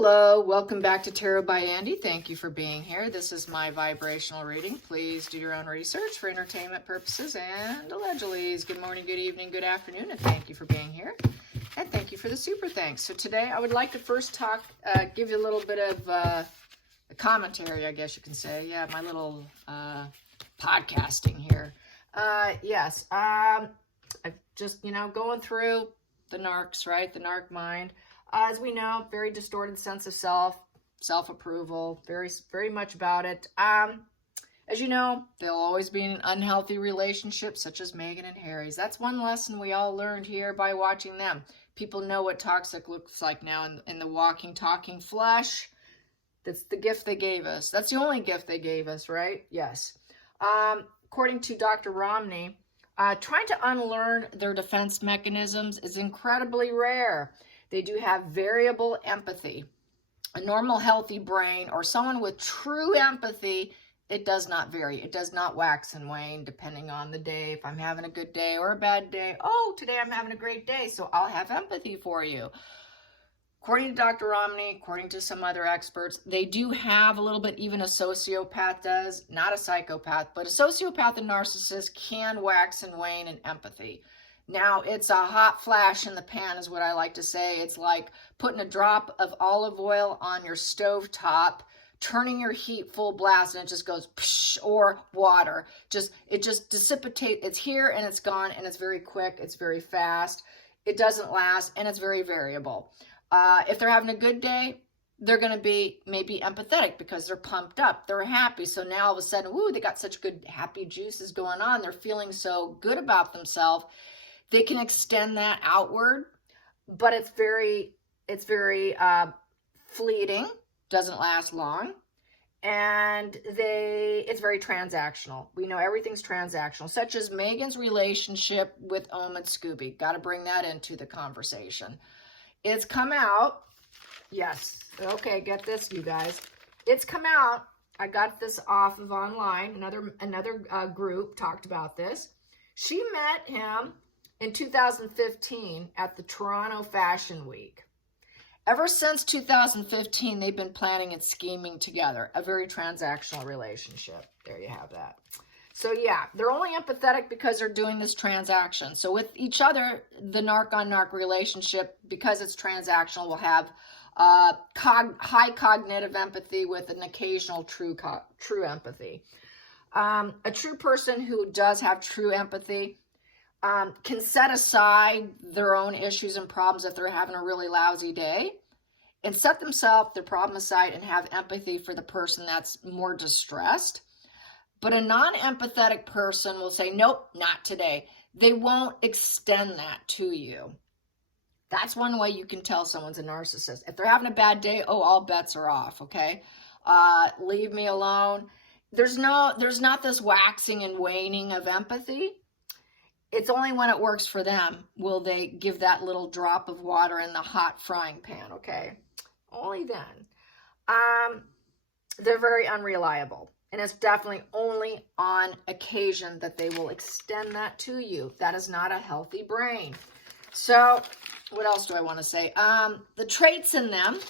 Hello, welcome back to Tarot by Andy. Thank you for being here. This is my vibrational reading. Please do your own research for entertainment purposes and allegedly. Good morning, good evening, good afternoon, and thank you for being here. And thank you for the super thanks. So today I would like to first give you a little bit of a commentary, I guess you can say. Yeah, my little podcasting here. Yes, I've just, going through the narcs, right? The narc mind. As we know, very distorted sense of self-approval, very much about it. As you know, there'll always be an unhealthy relationship, such as Meghan and Harry's. That's one lesson we all learned here by watching them. People know what toxic looks like now in the walking, talking flesh. That's the gift they gave us. That's the only gift they gave us, right? Yes. According to Dr. Romney, trying to unlearn their defense mechanisms is incredibly rare. They do have variable empathy. A normal, healthy brain or someone with true empathy, it does not vary. It does not wax and wane depending on the day. If I'm having a good day or a bad day, oh, today I'm having a great day, so I'll have empathy for you. According to Dr. Romney, according to some other experts, they do have a little bit, even a sociopath does, not a psychopath, but a sociopath and narcissist can wax and wane in empathy. Now, it's a hot flash in the pan is what I like to say. It's like putting a drop of olive oil on your stove top, turning your heat full blast, and it just goes psh, or water. It just dissipates. It's here and it's gone, and it's very quick. It's very fast. It doesn't last, and it's very variable. If they're having a good day, they're going to be maybe empathetic because they're pumped up. They're happy. So now all of a sudden, woo, they got such good happy juices going on. They're feeling so good about themselves. They can extend that outward, but it's very fleeting, doesn't last long, and it's very transactional. We know everything's transactional, such as Meghan's relationship with Omid Scooby. Got to bring that into the conversation. It's come out, yes, okay, get this, you guys. It's come out, I got this off of online, another group talked about this. She met him in 2015 at the Toronto Fashion Week. Ever since 2015, they've been planning and scheming together. A very transactional relationship. There you have that. So yeah, they're only empathetic because they're doing this transaction. So with each other, the narc-on-narc relationship, because it's transactional, will have high cognitive empathy with an occasional true empathy. A true person who does have true empathy can set aside their own issues and problems if they're having a really lousy day and set themselves, their problem aside, and have empathy for the person that's more distressed. But a non-empathetic person will say, nope, not today. They won't extend that to you. That's one way you can tell someone's a narcissist. If they're having a bad day, oh, all bets are off, okay? Leave me alone. There's not this waxing and waning of empathy. It's only when it works for them will they give that little drop of water in the hot frying pan, okay? Only then. They're very unreliable. And it's definitely only on occasion that they will extend that to you. That is not a healthy brain. So what else do I want to say? The traits in them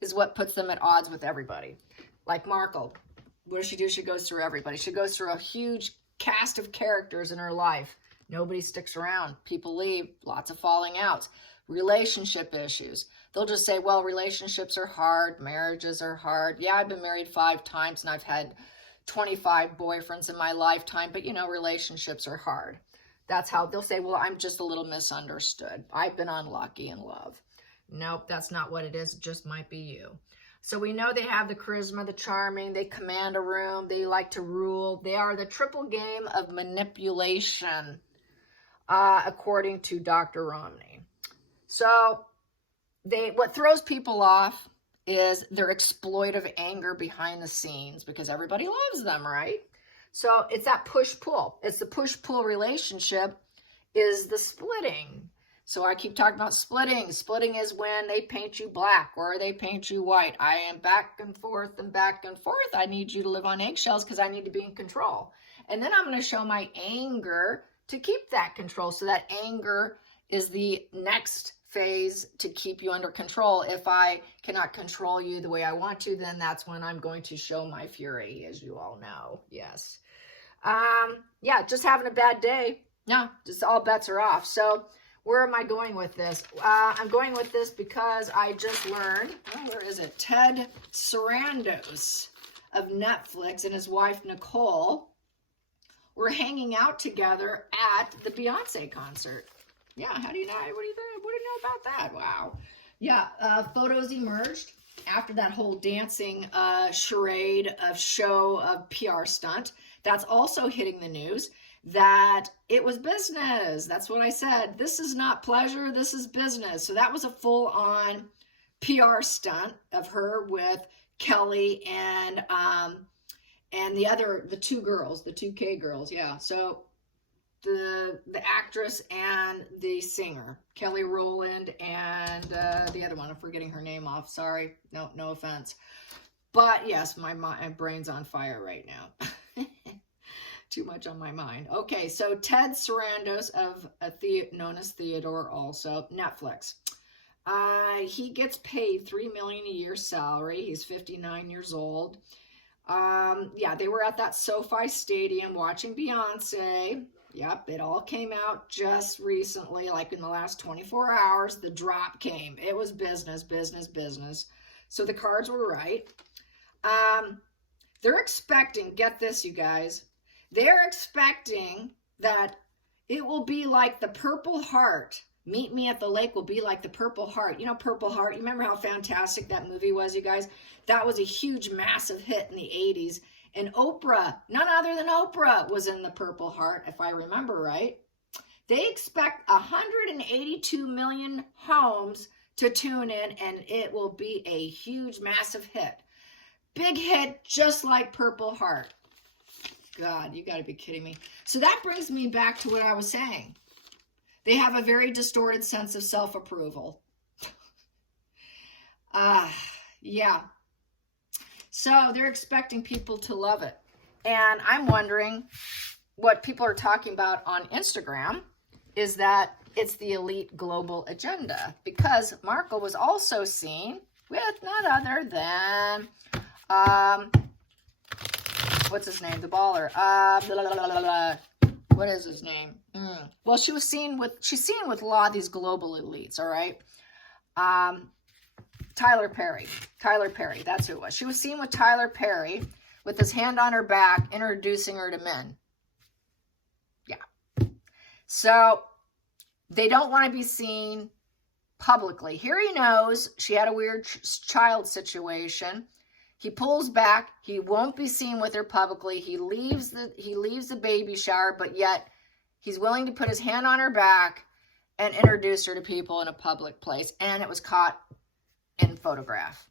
is what puts them at odds with everybody. Like Markle. What does she do? She goes through everybody. She goes through a huge cast of characters in her life. Nobody sticks around. People leave. Lots of falling outs. Relationship issues. They'll just say, well, relationships are hard. Marriages are hard. Yeah, I've been married 5 times and I've had 25 boyfriends in my lifetime, but relationships are hard. That's how they'll say, well, I'm just a little misunderstood. I've been unlucky in love. Nope, that's not what it is. It just might be you. So we know they have the charisma, the charming, they command a room, they like to rule. They are the triple game of manipulation, according to Dr. Romney. So what throws people off is their exploitive anger behind the scenes because everybody loves them, right? So it's that push-pull. It's the push-pull relationship is the splitting. So I keep talking about splitting. Splitting is when they paint you black or they paint you white. I am back and forth and back and forth. I need you to live on eggshells because I need to be in control. And then I'm going to show my anger to keep that control. So that anger is the next phase to keep you under control. If I cannot control you the way I want to, then that's when I'm going to show my fury, as you all know. Yes. Yeah, just having a bad day. No, just all bets are off. So where am I going with this? I'm going with this because I just learned, where is it? Ted Sarandos of Netflix and his wife, Nicole, were hanging out together at the Beyonce concert. Yeah, how do you know? What do you think? What do you know about that? Wow. Yeah, photos emerged after that whole dancing charade of show of PR stunt. That's also hitting the news, that it was business. That's what I said. This is not pleasure. This is business. So that was a full-on PR stunt of her with Kelly and the two girls, the 2K girls. Yeah. So the actress and the singer, Kelly Rowland, and the other one, I'm forgetting her name off. Sorry. No offense. But yes, my brain's on fire right now. Too much on my mind. Okay, so Ted Sarandos of known as Theodore, also Netflix. He gets paid $3 million a year salary. He's 59 years old. Yeah, they were at that SoFi Stadium watching Beyonce. Yep, it all came out just recently, like in the last 24 hours. The drop came. It was business, business, business. So the cards were right. They're expecting, get this, you guys. They're expecting that it will be like the Purple Heart. Meet Me at the Lake will be like the Purple Heart. You know Purple Heart? You remember how fantastic that movie was, you guys? That was a huge, massive hit in the 80s. And Oprah, none other than Oprah, was in the Purple Heart, if I remember right. They expect 182 million homes to tune in, and it will be a huge, massive hit. Big hit, just like Purple Heart. God, you got to be kidding me. So that brings me back to what I was saying. They have a very distorted sense of self-approval. Yeah. So they're expecting people to love it. And I'm wondering what people are talking about on Instagram is that it's the elite global agenda. Because Markle was also seen with none other than... what's his name? The baller. What is his name? Well, she's seen with a lot of these global elites, all right? Tyler Perry. That's who it was. She was seen with Tyler Perry with his hand on her back, introducing her to men. Yeah. So they don't want to be seen publicly. Here he knows she had a weird child situation. He pulls back. He won't be seen with her publicly. He leaves the baby shower, but yet he's willing to put his hand on her back and introduce her to people in a public place. And it was caught in photograph.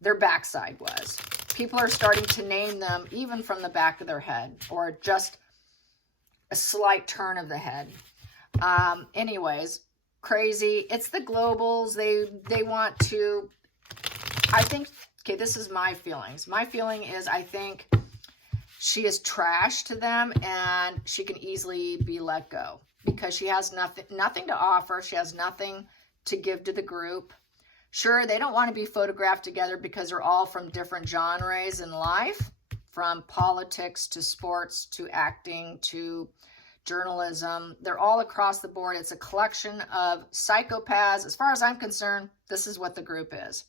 Their backside was. People are starting to name them even from the back of their head or just a slight turn of the head. Anyways, crazy. It's the globals. They want to, I think... Okay, this is my feelings. My feeling is I think she is trash to them and she can easily be let go because she has nothing to offer. She has nothing to give to the group. Sure, they don't want to be photographed together because they're all from different genres in life, from politics to sports to acting to journalism. They're all across the board. It's a collection of psychopaths. As far as I'm concerned, this is what the group is.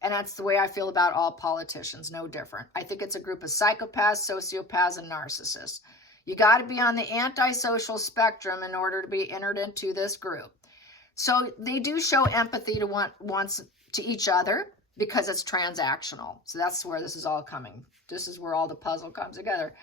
And that's the way I feel about all politicians, no different. I think it's a group of psychopaths, sociopaths, and narcissists. You got to be on the antisocial spectrum in order to be entered into this group. So they do show empathy to each other because it's transactional. So that's where this is all coming. This is where all the puzzle comes together.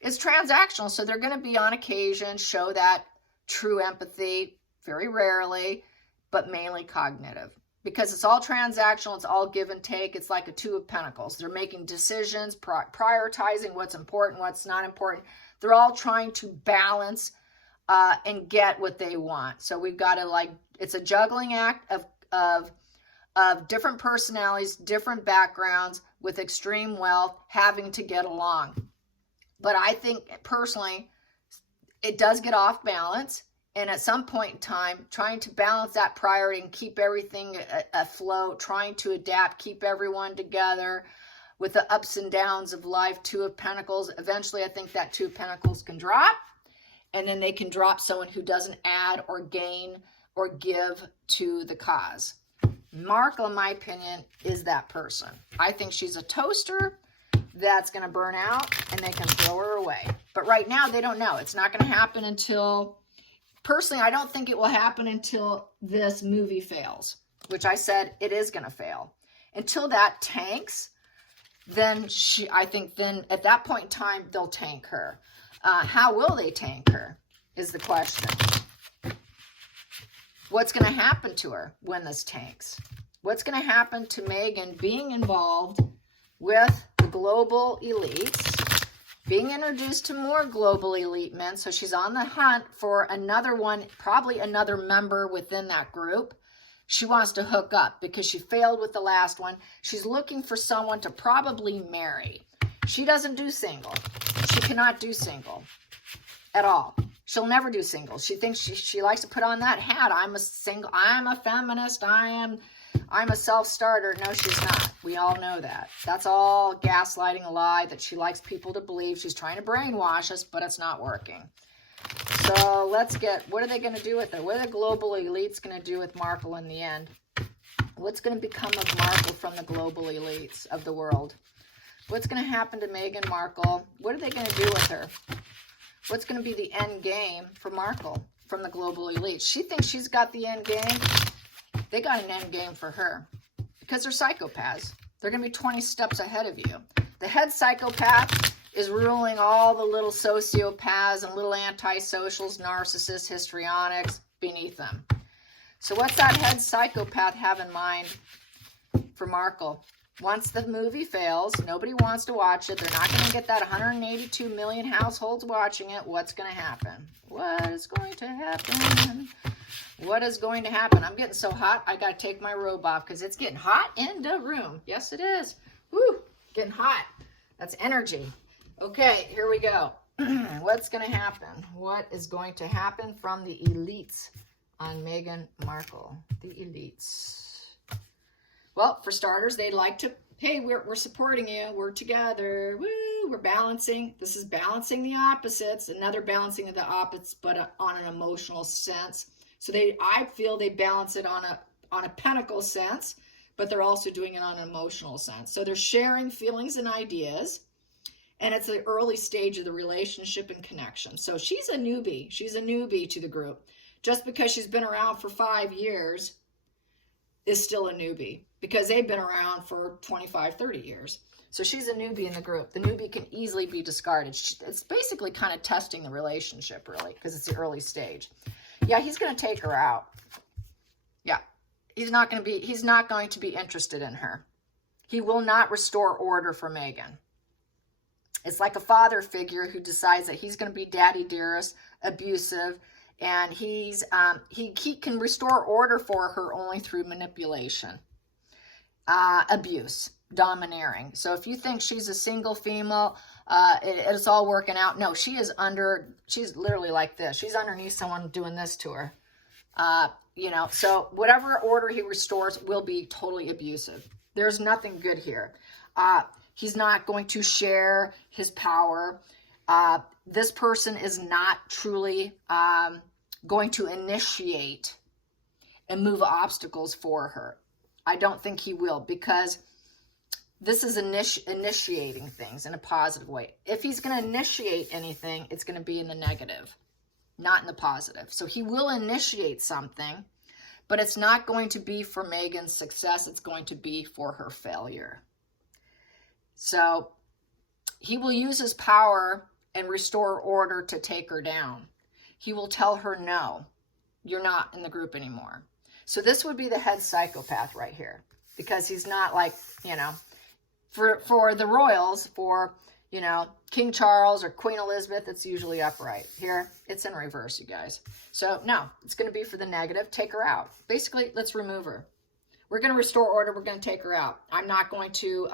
It's transactional, so they're going to be on occasion, show that true empathy, very rarely, but mainly cognitive. Because it's all transactional, it's all give and take. It's like a Two of Pentacles. They're making decisions, prioritizing what's important, what's not important. They're all trying to balance and get what they want. So we've got to it's a juggling act of different personalities, different backgrounds with extreme wealth having to get along. But I think personally, it does get off balance And at some point in time, trying to balance that priority and keep everything afloat, trying to adapt, keep everyone together with the ups and downs of life. Two of Pentacles. Eventually, I think that Two of Pentacles can drop. And then they can drop someone who doesn't add or gain or give to the cause. Markle, in my opinion, is that person. I think she's a toaster that's going to burn out and they can throw her away. But right now, they don't know. It's not going to happen until, personally, I don't think it will happen until this movie fails, which I said it is going to fail. Until that tanks, then I think then at that point in time, they'll tank her. How will they tank her is the question. What's going to happen to her when this tanks? What's going to happen to Meghan being involved with the global elites, being introduced to more global elite men? So she's on the hunt for another one, probably another member within that group. She wants to hook up because she failed with the last one. She's looking for someone to probably marry. She doesn't do single. She cannot do single at all. She'll never do single. She thinks she likes to put on that hat. I'm a single. I'm a feminist. I'm a self-starter. No, she's not. We all know that. That's all gaslighting, a lie that she likes people to believe. She's trying to brainwash us, but it's not working. So let's get, what are they going to do with her? What are the global elites going to do with Markle in the end? What's going to become of Markle from the global elites of the world? What's going to happen to Meghan Markle? What are they going to do with her? What's going to be the end game for Markle from the global elites? She thinks she's got the end game. They got an end game for her because they're psychopaths. They're going to be 20 steps ahead of you. The head psychopath is ruling all the little sociopaths and little antisocials, narcissists, histrionics beneath them. So what's that head psychopath have in mind for Markle? Once the movie fails, nobody wants to watch it. They're not going to get that 182 million households watching it. What's going to happen? What is going to happen? What is going to happen? I'm getting so hot, I got to take my robe off because it's getting hot in the room. Yes, it is. Woo, getting hot. That's energy. Okay, here we go. What's going to happen? What is going to happen from the elites on Meghan Markle? The elites. Well, for starters, they'd like to, hey, we're supporting you. We're together. Woo, we're balancing. This is balancing the opposites. Another balancing of the opposites, but on an emotional sense. So I feel they balance it on a pentacle sense, but they're also doing it on an emotional sense. So they're sharing feelings and ideas, and it's the early stage of the relationship and connection. So she's a newbie. She's a newbie to the group. Just because she's been around for 5 years is still a newbie because they've been around for 25, 30 years. So she's a newbie in the group. The newbie can easily be discarded. It's basically kind of testing the relationship, really, because it's the early stage. Yeah, he's going to take her out. Yeah, he's not going to be interested in her. He will not restore order for Meghan. It's like a father figure who decides that he's going to be daddy dearest, abusive, and he can restore order for her only through manipulation, abuse, domineering. So if you think she's a single female, it's all working out. No, she's literally like this. She's underneath someone doing this to her. So whatever order he restores will be totally abusive. There's nothing good here. He's not going to share his power. This person is not truly going to initiate and move obstacles for her. I don't think he will, because this is initiating things in a positive way. If he's going to initiate anything, it's going to be in the negative, not in the positive. So he will initiate something, but it's not going to be for Meghan's success. It's going to be for her failure. So he will use his power and restore order to take her down. He will tell her, no, you're not in the group anymore. So this would be the head psychopath right here, because he's not like, for the royals, for, King Charles or Queen Elizabeth, it's usually upright. Here, it's in reverse, you guys. So no, it's going to be for the negative. Take her out. Basically, let's remove her. We're going to restore order. We're going to take her out. I'm not going to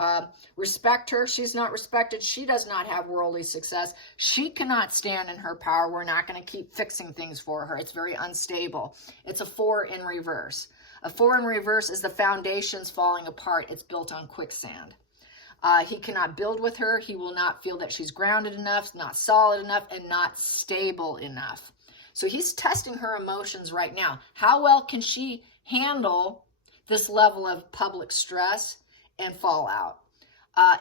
respect her. She's not respected. She does not have worldly success. She cannot stand in her power. We're not going to keep fixing things for her. It's very unstable. It's a 4 in reverse. A 4 in reverse is the foundations falling apart. It's built on quicksand. He cannot build with her. He will not feel that she's grounded enough, not solid enough, and not stable enough. So he's testing her emotions right now. How well can she handle this level of public stress and fallout?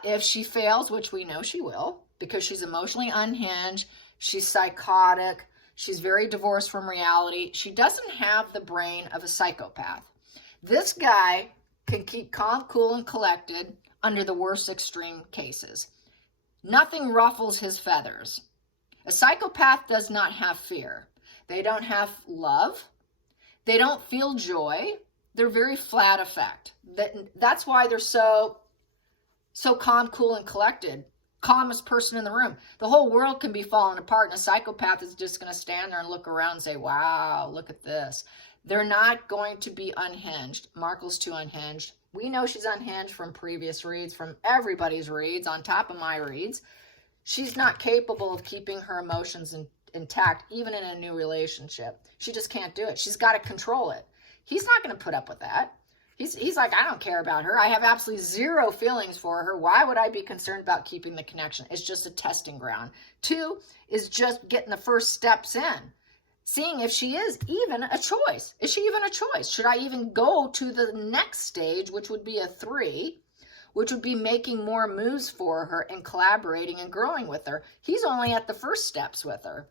If she fails, which we know she will, because she's emotionally unhinged, she's psychotic, she's very divorced from reality, she doesn't have the brain of a psychopath. This guy can keep calm, cool, and collected under the worst extreme cases. Nothing ruffles his feathers. A psychopath does not have fear. They don't have love. They don't feel joy. They're very flat effect. That's why they're so calm, cool, and collected. Calmest person in the room. The whole world can be falling apart, and a psychopath is just going to stand there and look around and say, wow, look at this. They're not going to be unhinged. Markle's too unhinged. We know she's unhinged from previous reads, from everybody's reads, on top of my reads. She's not capable of keeping her emotions intact, even in a new relationship. She just can't do it. She's got to control it. He's not going to put up with that. He's like, I don't care about her. I have absolutely zero feelings for her. Why would I be concerned about keeping the connection? It's just a testing ground. 2 is just getting the first steps in. Seeing if she is even a choice. Is she even a choice? Should I even go to the next stage, which would be a 3, which would be making more moves for her and collaborating and growing with her? He's only at the first steps with her.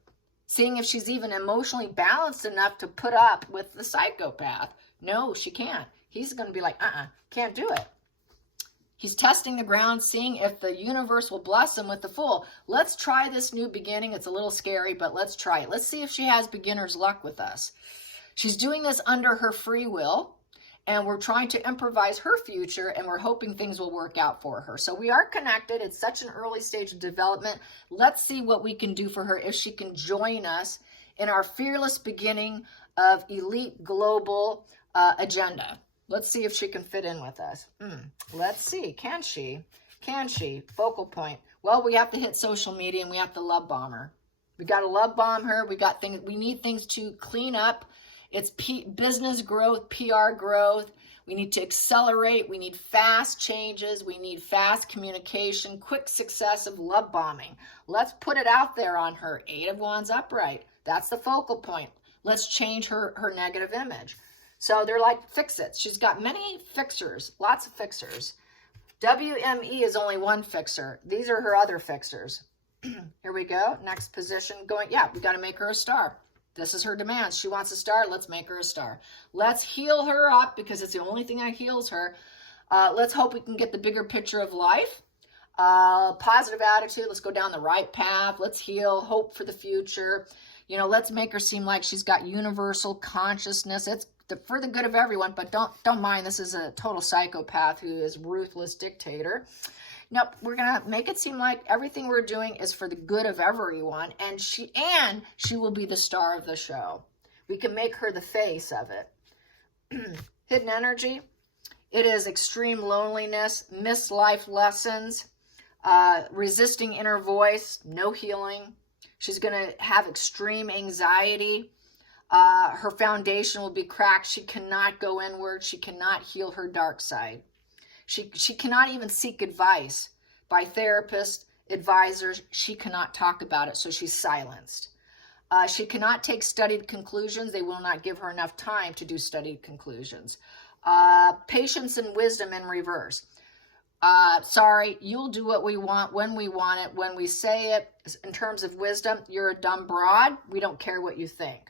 Seeing if she's even emotionally balanced enough to put up with the psychopath. No, she can't. He's going to be like, can't do it. He's testing the ground, seeing if the universe will bless him with the Fool. Let's try this new beginning. It's a little scary, but let's try it. Let's see if she has beginner's luck with us. She's doing this under her free will, and we're trying to improvise her future, and we're hoping things will work out for her. So we are connected. It's such an early stage of development. Let's see what we can do for her if she can join us in our fearless beginning of elite global agenda. Let's see if she can fit in with us. Let's see. Can she? Can she? Focal point. Well, we have to hit social media, and we have to love bomb her. We got to love bomb her. We got things. We need things to clean up. It's business growth, PR growth. We need to accelerate. We need fast changes. We need fast communication, quick successive love bombing. Let's put it out there on her. 8 of Wands upright. That's the focal point. Let's change her negative image. So they're like fix-its. She's got many fixers, lots of fixers. WME is only one fixer. These are her other fixers. Here we go. Next position going. Yeah, we got to make her a star. This is her demands. She wants a star. Let's make her a star. Let's heal her up because it's the only thing that heals her. Let's hope we can get the bigger picture of life. Positive attitude. Let's go down the right path. Let's heal. Hope for the future. You know, let's make her seem like she's got universal consciousness. It's for the good of everyone, but don't mind. This is a total psychopath who is ruthless dictator. Nope, we're gonna make it seem like everything we're doing is for the good of everyone, and she will be the star of the show. We can make her the face of it. Hidden energy. It is extreme loneliness, missed life lessons, resisting inner voice, no healing. She's going to have extreme anxiety. Her foundation will be cracked. She cannot go inward. She cannot heal her dark side. She cannot even seek advice by therapists, advisors. She cannot talk about it, so she's silenced. She cannot take studied conclusions. They will not give her enough time to do studied conclusions. Patience and wisdom in reverse. Sorry, you'll do what we want when we want it. When we say it, in terms of wisdom, you're a dumb broad. We don't care what you think.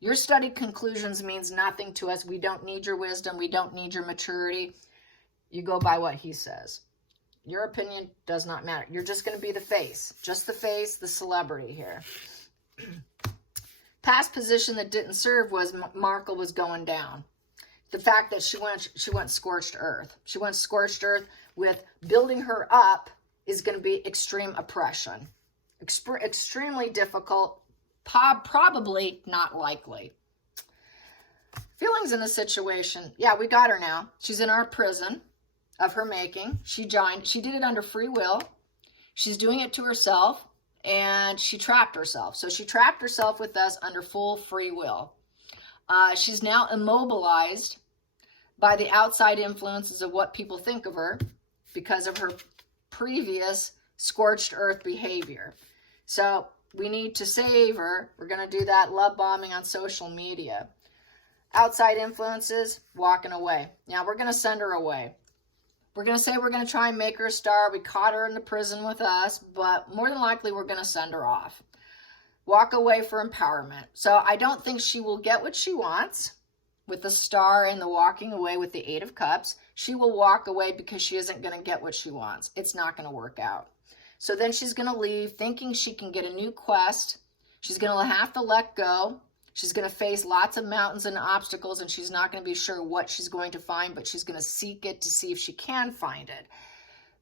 Your studied conclusions means nothing to us. We don't need your wisdom. We don't need your maturity. You go by what he says. Your opinion does not matter. You're just going to be the face. Just the face, the celebrity here. Past position that didn't serve was Markle was going down. The fact that she went scorched earth. She went scorched earth with building her up is going to be extreme oppression. Extremely difficult, probably not likely. Feelings in the situation. Yeah, we got her now. She's in our prison of her making. She joined. She did it under free will. She's doing it to herself, and she trapped herself. So she trapped herself with us under full free will. She's now immobilized by the outside influences of what people think of her because of her previous scorched earth behavior. So we need to save her. We're going to do that love bombing on social media. Outside influences, walking away. Now we're going to send her away. We're going to say we're going to try and make her a star. We caught her in the prison with us, but more than likely we're going to send her off. Walk away for empowerment. So I don't think she will get what she wants with the star and the walking away with the 8 of Cups. She will walk away because she isn't going to get what she wants. It's not going to work out. So then she's going to leave thinking she can get a new quest. She's going to have to let go. She's going to face lots of mountains and obstacles, and she's not going to be sure what she's going to find, but she's going to seek it to see if she can find it.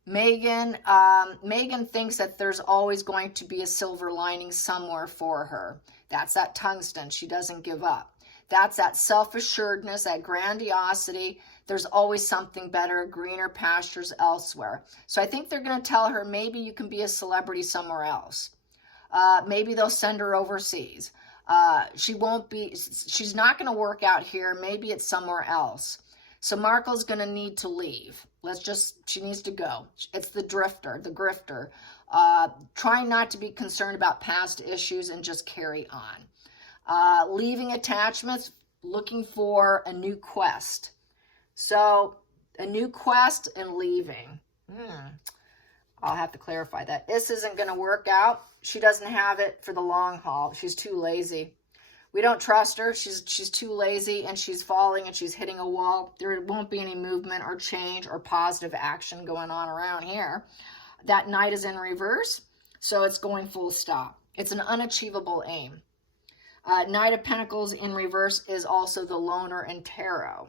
Meghan thinks that there's always going to be a silver lining somewhere for her. That's that tungsten. She doesn't give up. That's that self-assuredness, that grandiosity. There's always something better, greener pastures elsewhere. So I think they're going to tell her maybe you can be a celebrity somewhere else. Maybe they'll send her overseas. She's not going to work out here. Maybe it's somewhere else. So Markle's going to need to leave. She needs to go. It's the drifter, the grifter. Trying not to be concerned about past issues and just carry on. Leaving attachments, looking for a new quest. So a new quest and leaving. I'll have to clarify that. This isn't going to work out. She doesn't have it for the long haul. She's too lazy. We don't trust her. She's too lazy, and she's falling and she's hitting a wall. There won't be any movement or change or positive action going on around here. That Knight is in reverse, so it's going full stop. It's an unachievable aim. Knight of Pentacles in reverse is also the loner in tarot.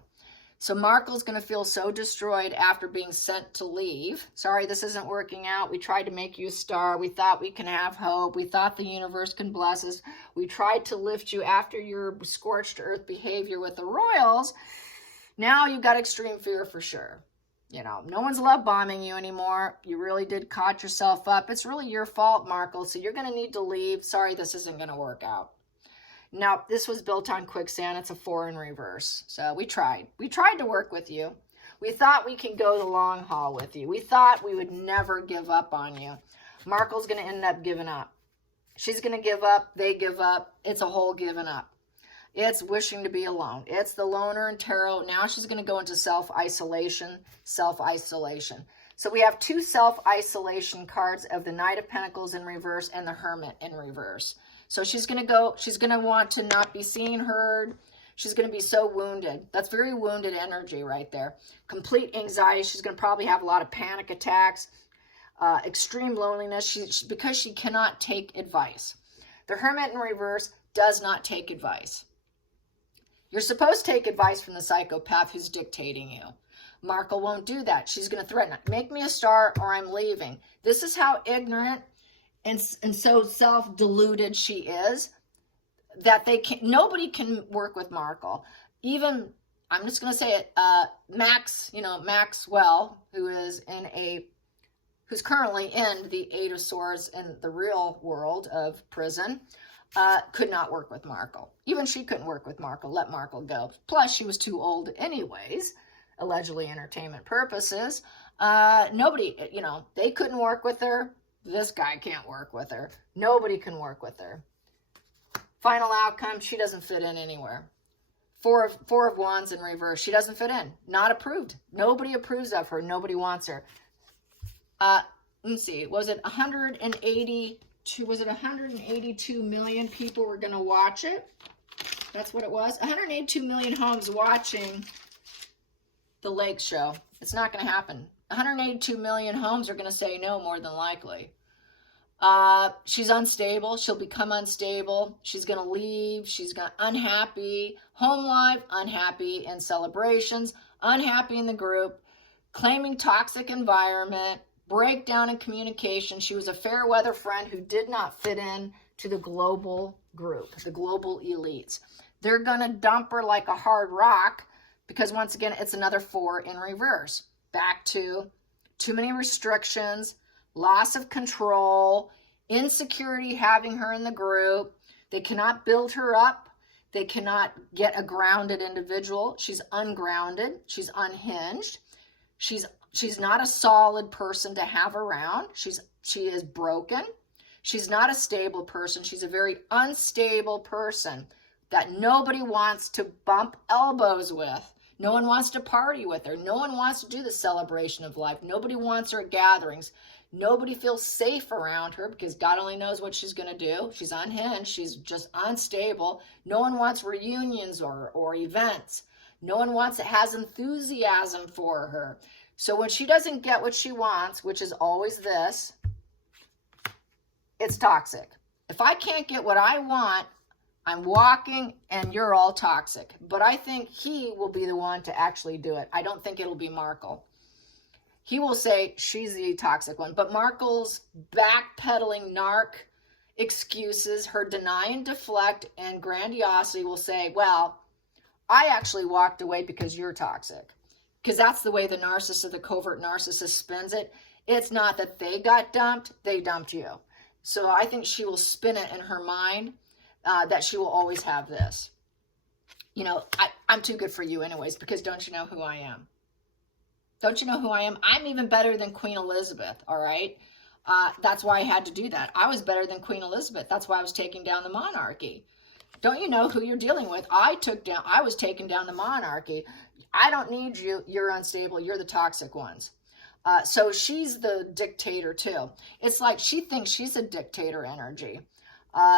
So Markle's going to feel so destroyed after being sent to leave. Sorry, this isn't working out. We tried to make you a star. We thought we can have hope. We thought the universe can bless us. We tried to lift you after your scorched earth behavior with the royals. Now you've got extreme fear for sure. You know, no one's love bombing you anymore. You really did caught yourself up. It's really your fault, Markle. So you're going to need to leave. Sorry, this isn't going to work out. Now, this was built on quicksand. It's a 4 in reverse. So we tried. We tried to work with you. We thought we could go the long haul with you. We thought we would never give up on you. Markle's going to end up giving up. She's going to give up. They give up. It's a whole giving up. It's wishing to be alone. It's the loner in tarot. Now she's going to go into self-isolation. Self-isolation. So we have 2 self-isolation cards of the Knight of Pentacles in reverse and the Hermit in reverse. So she's going to want to not be seen, heard. She's going to be so wounded. That's very wounded energy right there. Complete anxiety. She's going to probably have a lot of panic attacks, extreme loneliness because she cannot take advice. The Hermit in reverse does not take advice. You're supposed to take advice from the psychopath who's dictating you. Markle won't do that. She's going to threaten, make me a star or I'm leaving. This is how ignorant and so self-deluded she is that nobody can work with Markle. Even, I'm just going to say it, Maxwell, who's currently in the 8 of Swords in the real world of prison, could not work with Markle. Even she couldn't work with Markle, let Markle go. Plus, she was too old anyways, allegedly entertainment purposes. Nobody, they couldn't work with her. This guy can't work with her. Nobody can work with her. Final outcome, she doesn't fit in anywhere. Four of Wands in reverse. She doesn't fit in. Not approved. Nobody approves of her. Nobody wants her. Let's see. Was it 182 million people were going to watch it? That's what it was. 182 million homes watching the Lake Show. It's not going to happen. 182 million homes are going to say no, more than likely. She's unstable. She'll become unstable. She's going to leave. She's unhappy. Home life, unhappy in celebrations, unhappy in the group, claiming toxic environment, breakdown in communication. She was a fair weather friend who did not fit in to the global group, the global elites. They're going to dump her like a hard rock because, once again, it's another 4 in reverse. Back to too many restrictions, loss of control, insecurity having her in the group. They cannot build her up. They cannot get a grounded individual. She's ungrounded. She's unhinged. She's not a solid person to have around. She is broken. She's not a stable person. She's a very unstable person that nobody wants to bump elbows with. No one wants to party with her. No one wants to do the celebration of life. Nobody wants her at gatherings. Nobody feels safe around her because God only knows what she's going to do. She's unhinged. She's just unstable. No one wants reunions or events. No one has enthusiasm for her. So when she doesn't get what she wants, which is always this, it's toxic. If I can't get what I want, I'm walking and you're all toxic. But I think he will be the one to actually do it. I don't think it'll be Markle. He will say she's the toxic one. But Markle's backpedaling narc excuses, her deny and deflect and grandiosity will say, well, I actually walked away because you're toxic. Because that's the way the narcissist or the covert narcissist spins it. It's not that they got dumped, they dumped you. So I think she will spin it in her mind that she will always have this. You know, I'm too good for you anyways, because don't you know who I am? Don't you know who I am? I'm even better than Queen Elizabeth, all right? That's why I had to do that. I was better than Queen Elizabeth. That's why I was taking down the monarchy. Don't you know who you're dealing with? I was taking down the monarchy. I don't need you. You're unstable. You're the toxic ones. So she's the dictator too. It's like she thinks she's a dictator energy.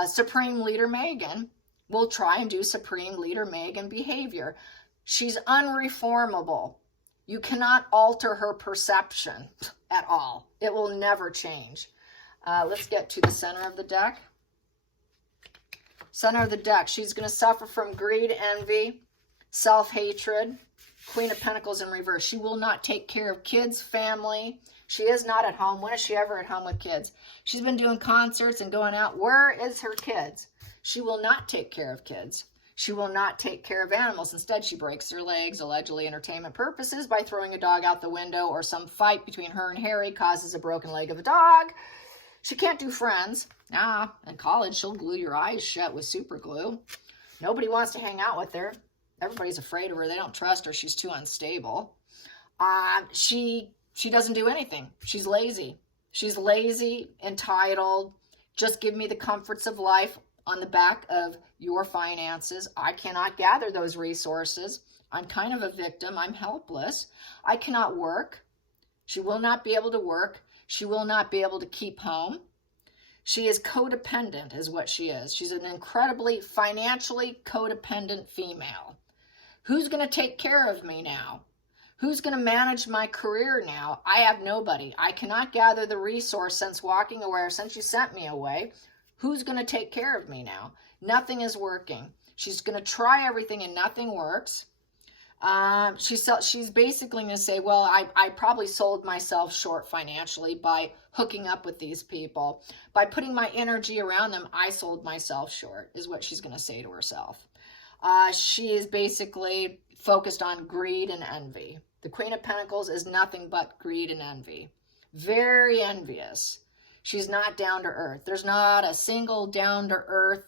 Supreme Leader Meghan will try and do Supreme Leader Meghan behavior. She's unreformable. You cannot alter her perception at all. It will never change. Let's get to the center of the deck. Center of the deck. She's going to suffer from greed, envy, self-hatred. Queen of Pentacles in reverse. She will not take care of kids, family. She is not at home. When is she ever at home with kids? She's been doing concerts and going out. Where is her kids? She will not take care of kids. She will not take care of animals. Instead, she breaks their legs, allegedly entertainment purposes, by throwing a dog out the window, or some fight between her and Harry causes a broken leg of a dog. She can't do friends. In college, she'll glue your eyes shut with super glue. Nobody wants to hang out with her. Everybody's afraid of her. They don't trust her. She's too unstable. She doesn't do anything. She's lazy. She's lazy, entitled. Just give me the comforts of life on the back of your finances. I cannot gather those resources. I'm kind of a victim. I'm helpless. I cannot work. She will not be able to work. She will not be able to keep home. She is codependent is what she is. She's an incredibly financially codependent female. Who's going to take care of me now? Who's going to manage my career now? I have nobody. I cannot gather the resource since walking away or since you sent me away. Who's going to take care of me now? Nothing is working. She's going to try everything and nothing works. She's basically going to say, well, I probably sold myself short financially by hooking up with these people. By putting my energy around them, I sold myself short, is what she's going to say to herself. She is basically focused on greed and envy. The Queen of Pentacles is nothing but greed and envy. Very envious. She's not down to earth. There's not a single down to earth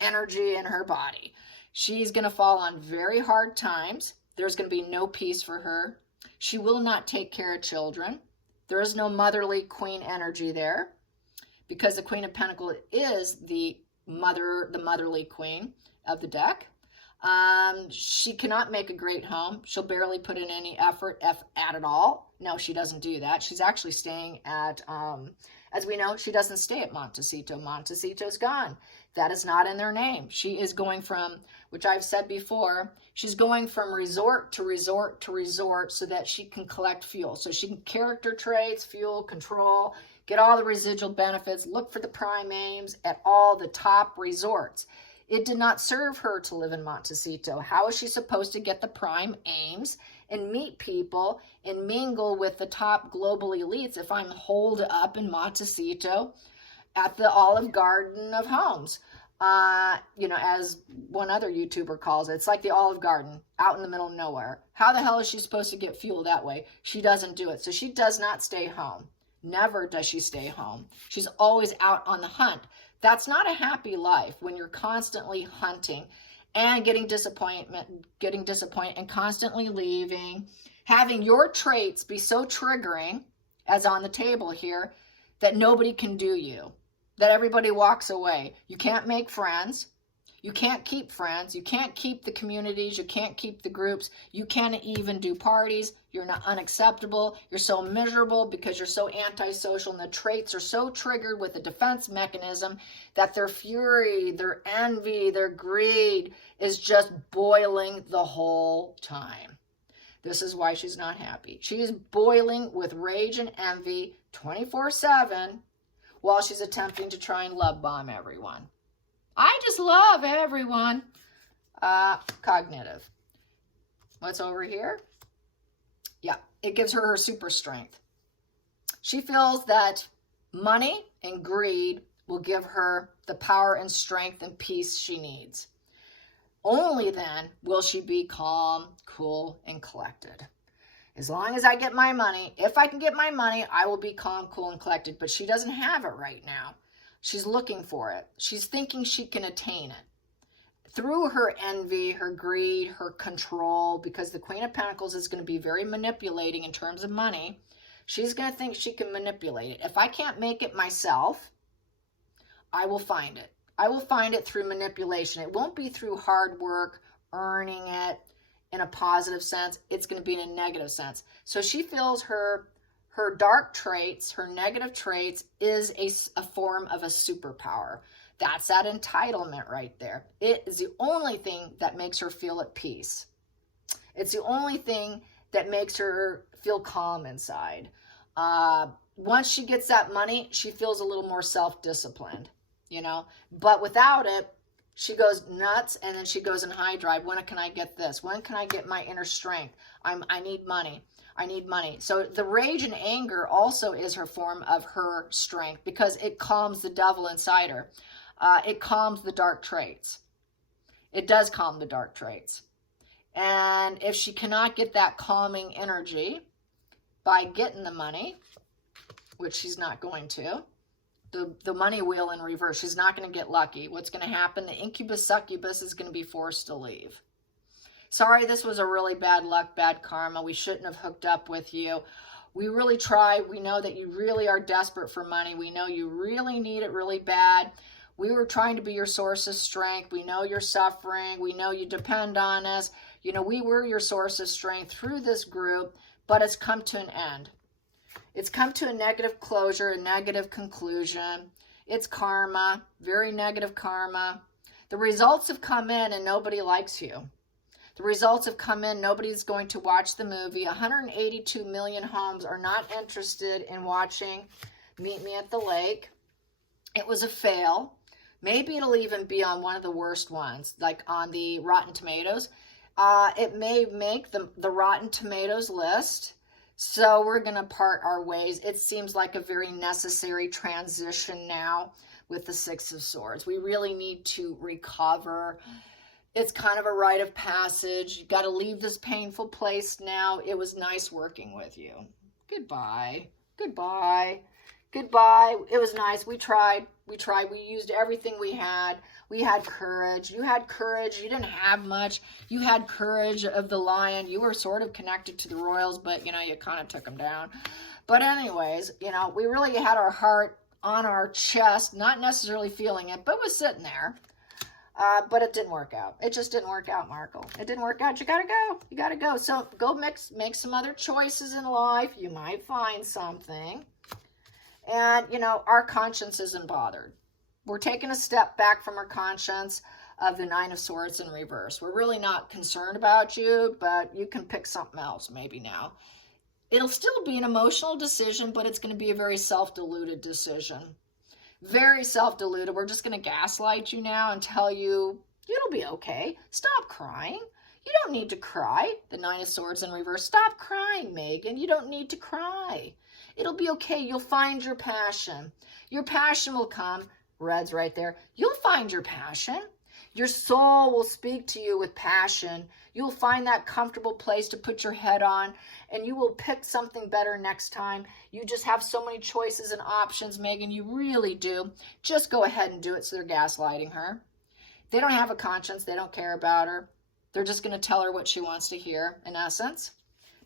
energy in her body. She's going to fall on very hard times. There's going to be no peace for her. She will not take care of children. There is no motherly queen energy there, because the Queen of Pentacles is the motherly queen of the deck. She cannot make a great home. She'll barely put in any effort, at all. No, she doesn't do that. She's actually staying at, as we know, she doesn't stay at Montecito. Montecito's gone. That is not in their name. She is going from, which I've said before, she's going from resort to resort to resort so that she can collect fuel. So she can character traits, fuel, control, get all the residual benefits, look for the prime aims at all the top resorts. It did not serve her to live in Montecito. How is she supposed to get the prime aims and meet people and mingle with the top global elites if I'm holed up in Montecito at the Olive Garden of Homes? As one other YouTuber calls it, it's like the Olive Garden out in the middle of nowhere. How the hell is she supposed to get fuel that way? She doesn't do it. So she does not stay home. Never does she stay home. She's always out on the hunt. That's not a happy life when you're constantly hunting and getting disappointed and constantly leaving, having your traits be so triggering, as on the table here, that nobody can do you, that everybody walks away. You can't make friends. You can't keep friends. You can't keep the communities. You can't keep the groups. You can't even do parties. You're not unacceptable. You're so miserable because you're so antisocial, and the traits are so triggered with a defense mechanism that their fury, their envy, their greed is just boiling the whole time. This is why she's not happy. She is boiling with rage and envy 24/7 while she's attempting to try and love bomb everyone. I just love everyone. Cognitive. What's over here? Yeah, it gives her super strength. She feels that money and greed will give her the power and strength and peace she needs. Only then will she be calm, cool, and collected. As long as I get my money, if I can get my money, I will be calm, cool, and collected. But she doesn't have it right now. She's looking for it. She's thinking she can attain it through her envy, her greed, her control, because the Queen of Pentacles is going to be very manipulating in terms of money. She's going to think she can manipulate it. If I can't make it myself, I will find it. I will find it through manipulation. It won't be through hard work, earning it in a positive sense. It's going to be in a negative sense. So she feels her dark traits, her negative traits, is a form of a superpower. That's that entitlement right there. It is the only thing that makes her feel at peace. It's the only thing that makes her feel calm inside. Once she gets that money, she feels a little more self-disciplined, But without it, she goes nuts, and then she goes in high drive. When can I get this? When can I get my inner strength? I need money. I need money. So the rage and anger also is her form of her strength because it calms the devil inside her. It calms the dark traits. It does calm the dark traits. And if she cannot get that calming energy by getting the money, which she's not going to, the money wheel in reverse, she's not going to get lucky. What's going to happen? The incubus succubus is going to be forced to leave. Sorry, this was a really bad luck, bad karma. We shouldn't have hooked up with you. We really try. We know that you really are desperate for money. We know you really need it really bad. We were trying to be your source of strength. We know you're suffering. We know you depend on us. We were your source of strength through this group, but it's come to an end. It's come to a negative closure, a negative conclusion. It's karma, very negative karma. The results have come in and nobody likes you. The results have come in. Nobody's going to watch the movie. 182 million homes are not interested in watching Meet Me at the Lake. It was a fail. Maybe it'll even be on one of the worst ones, like on the Rotten Tomatoes. It may make the Rotten Tomatoes list. So we're going to part our ways. It seems like a very necessary transition now with the Six of Swords. We really need to recover. It's kind of a rite of passage. You've got to leave this painful place now. It was nice working with you. Goodbye. Goodbye. Goodbye. It was nice. We tried. We used everything we had. We had courage. You had courage. You didn't have much. You had courage of the lion. You were sort of connected to the royals, but, you kind of took them down. But anyways, we really had our heart on our chest, not necessarily feeling it, but was sitting there. But it didn't work out. It just didn't work out, Markle. It didn't work out. You got to go. You got to go. So go make some other choices in life. You might find something. And, our conscience isn't bothered. We're taking a step back from our conscience of the Nine of Swords in reverse. We're really not concerned about you, but you can pick something else maybe now. It'll still be an emotional decision, but it's going to be a very self-deluded decision. Very self-deluded. We're just going to gaslight you now and tell you, it'll be okay. Stop crying. You don't need to cry. The Nine of Swords in reverse. Stop crying, Megan. You don't need to cry. It'll be okay. You'll find your passion. Your passion will come. Red's right there. You'll find your passion. Your soul will speak to you with passion. You'll find that comfortable place to put your head on, and you will pick something better next time. You just have so many choices and options, Meghan. You really do. Just go ahead and do it. So they're gaslighting her. They don't have a conscience. They don't care about her. They're just going to tell her what she wants to hear, in essence.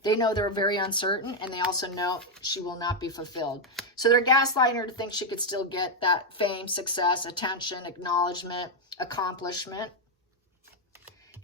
They know they're very uncertain, and they also know she will not be fulfilled. So they're gaslighting her to think she could still get that fame, success, attention, acknowledgement, accomplishment,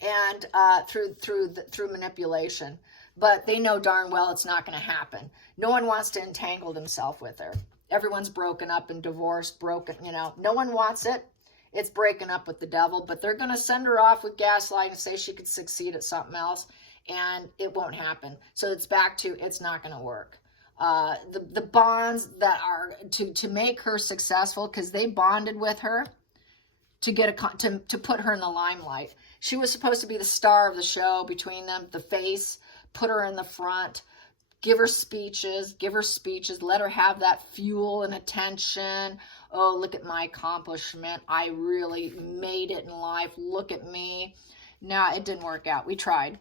and through manipulation. But they know darn well it's not going to happen. No one wants to entangle themselves with her. Everyone's broken up and divorced, broken, you know. No one wants it. It's breaking up with the devil, but they're going to send her off with gaslighting and say she could succeed at something else, and it won't happen. So it's back to it's not going to work. The bonds that are to make her successful, because they bonded with her to get to put her in the limelight. She was supposed to be the star of the show between them, the face, put her in the front, give her speeches, let her have that fuel and attention. Oh, look at my accomplishment. I really made it in life. Look at me. No, it didn't work out. We tried.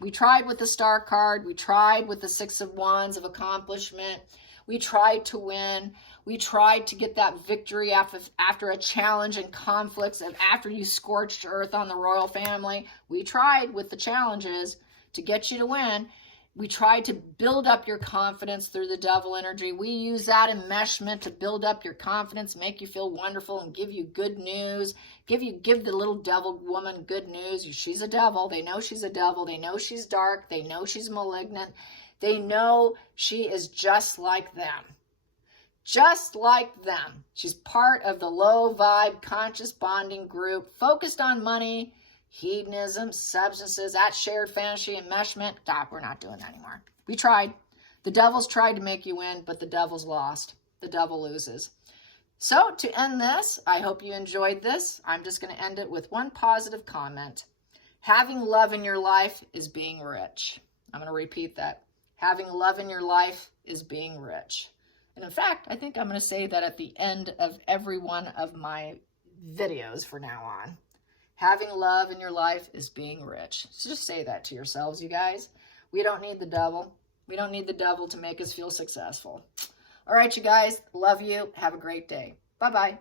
We tried with the star card. We tried with the 6 of Wands of accomplishment. We tried to win. We tried to get that victory after a challenge and conflicts, after you scorched earth on the royal family. We tried with the challenges to get you to win. We tried to build up your confidence through the devil energy. We use that enmeshment to build up your confidence, make you feel wonderful, and give you good news. Give the little devil woman good news. She's a devil. They know she's a devil. They know she's dark. They know she's malignant. They know she is just like them. Just like them. She's part of the low vibe conscious bonding group focused on money, hedonism, substances, that shared fantasy, enmeshment. We're not doing that anymore. We tried. The devil's tried to make you win, but the devil's lost. The devil loses. So to end this, I hope you enjoyed this. I'm just going to end it with one positive comment. Having love in your life is being rich. I'm going to repeat that. Having love in your life is being rich. And in fact, I think I'm going to say that at the end of every one of my videos from now on. Having love in your life is being rich. So just say that to yourselves, you guys. We don't need the devil. We don't need the devil to make us feel successful. All right, you guys. Love you. Have a great day. Bye-bye.